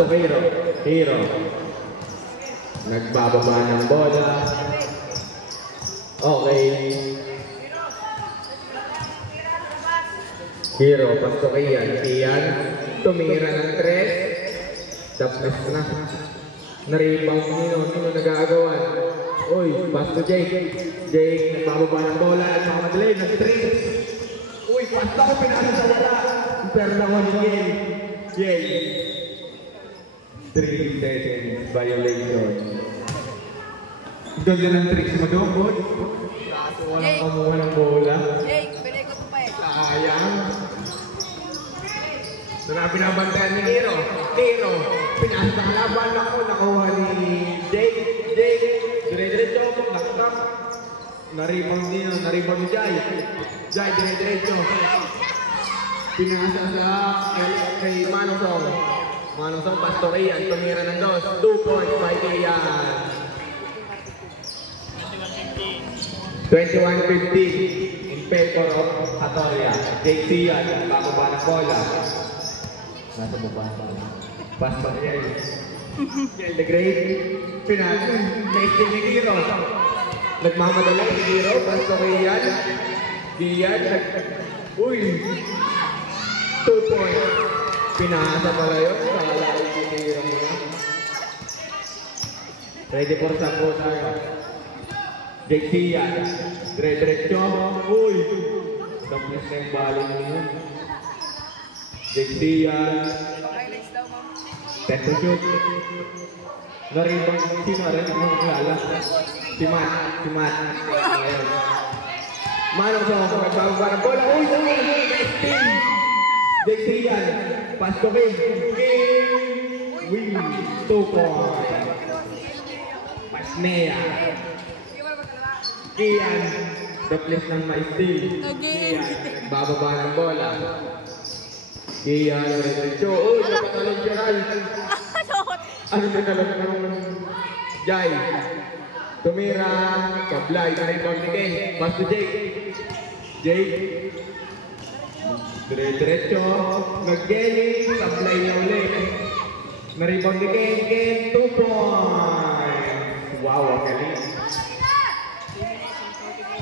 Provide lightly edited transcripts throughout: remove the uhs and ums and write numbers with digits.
to Hero. Hero. Nagbababa ng bola. Okay. Hero, pass to Kian. Kian, tumira ng 3. Tapos na. Naribang sino nag-aagawan. Uy, pass to Jake. Jake, nagbababa ng bola. Nagmamadali ng 3. Uy, pass ako, pinasa sa wala. Pero naman ni Jake. 3 seconds violation. Ganda ng tricks mo doon, boy. Kaso walang kamuha ng bola. Jake, pinay ko pa eh. Sayang. Doon na binabantayan ni Hero. Hero, pinasa sa kalaban ako. Nakuha ni Jake. Jake, dire-diretso. Naktak. Naribang ni Jai. Jai, dire-diretso. Pinasa sa kay Manong. Manong Pastor Ian. Tumira ng 2. 2 points by Ian. 21-15 in favor of Hatoria. Jake Sian, bababa ng bola. Nasa baba. Pass pa niya yun. The Great. Pinasa. Naisip ni Hero. Nagmamadala si Hero. Pass to Ian. Ian. Uy. 2 points. Pinasa pala yun. Kalalaki si Hero mo na. Ready for sampo tayo. Jake Sian. Dire-diretso. Uy. Tapos na yung balo niya. Jake Sian. 10 to shoot. Naribang sino rin ang kilala. Si Matt. Manong nagbababa ng bola. Uy! Nice team! Jake Sian. Pass to King. Win. 2 points. Pasnea. Kian, the place ng ma-steal. Kian, bababa ng bola. Kian, diretso. Uy, napatalong si Ral. Ano na nalang ng Jai? Tumira, kablay, naribang ni Ken. Pass to Jake. Jake. Diretso. Nag-Kenny, kablay na ulit. Naribang ni Ken. 2 points. Wow, ang galing.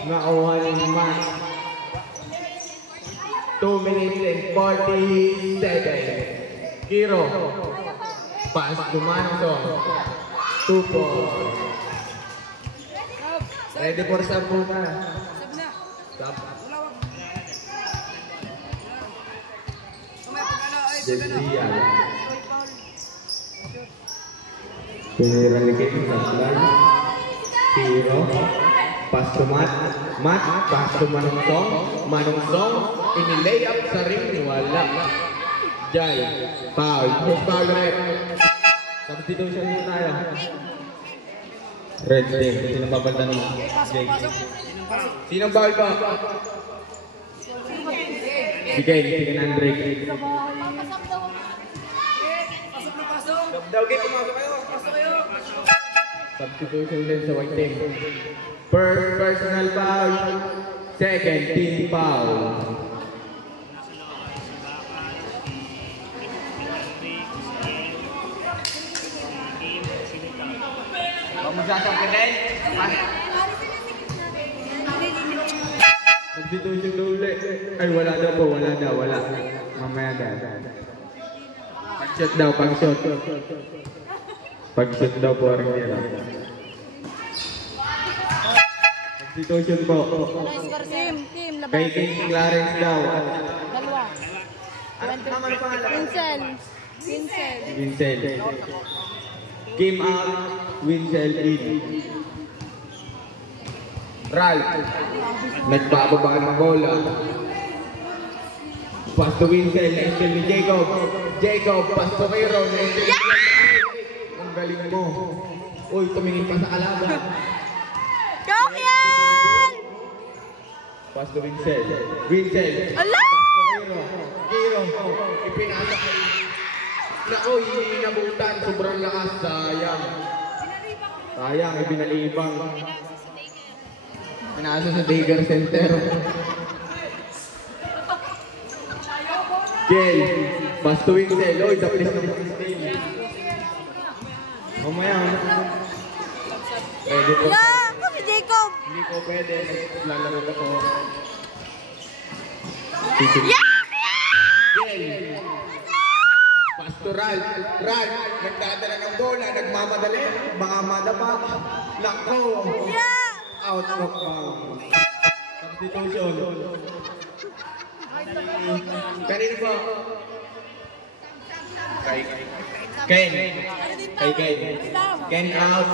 Nakuha ni Matt. 2 minutes and 40 seconds. Hero. Pass to Manong. 2 points. Ready for sampo na. Stop. Jesian. Pinira ni King sa Hero. Pass to Matt. Pass to Manong Song. Ini-lay up sa ring ni wala. Jai. Foul. Foul red. Substitution nyo tayo. Red team. Sinong babanda ng Jake? Sinong foul pa? Sige Andre. Substitution din sa white team. First personal foul, second team foul. Magsasang ka din? Substitution ulit. Ay wala daw po, wala. Mamaya daw. Pag-shot daw, pag-shot. Pag-shot daw po rin nila. Substitution po. Kay King Clarence daw. Dalawa. Vincel. Kim out. Vincel in. Ralph. Nagbababa ng bola. Pass to Vincel. Naistil ni Jacob. Pass to Hero. Ang galing mo. Uy, tumingin pa sa kalaban. Pass to Vincel. Ala! Hero. Ipinasa ko. Naku, hindi nabutan. Sobrang lakas. Sayang, ibinalibang. Pinasa sa Dagger Center. Jel. Pass to Vincel. Oy, the place ng Vincel. Mamaya, ready po. Yeah! Kami, Jacob! Hindi ko pwede. Lalaro ko. Yeah! Gel. Pastoral. Run. Nagdadala ng bola. Nagmamadali. Baka madapa. Lako. Yeah! Out of bounds. Substitution. Kanino po? Kay Ken. Kay Ken. Ken out.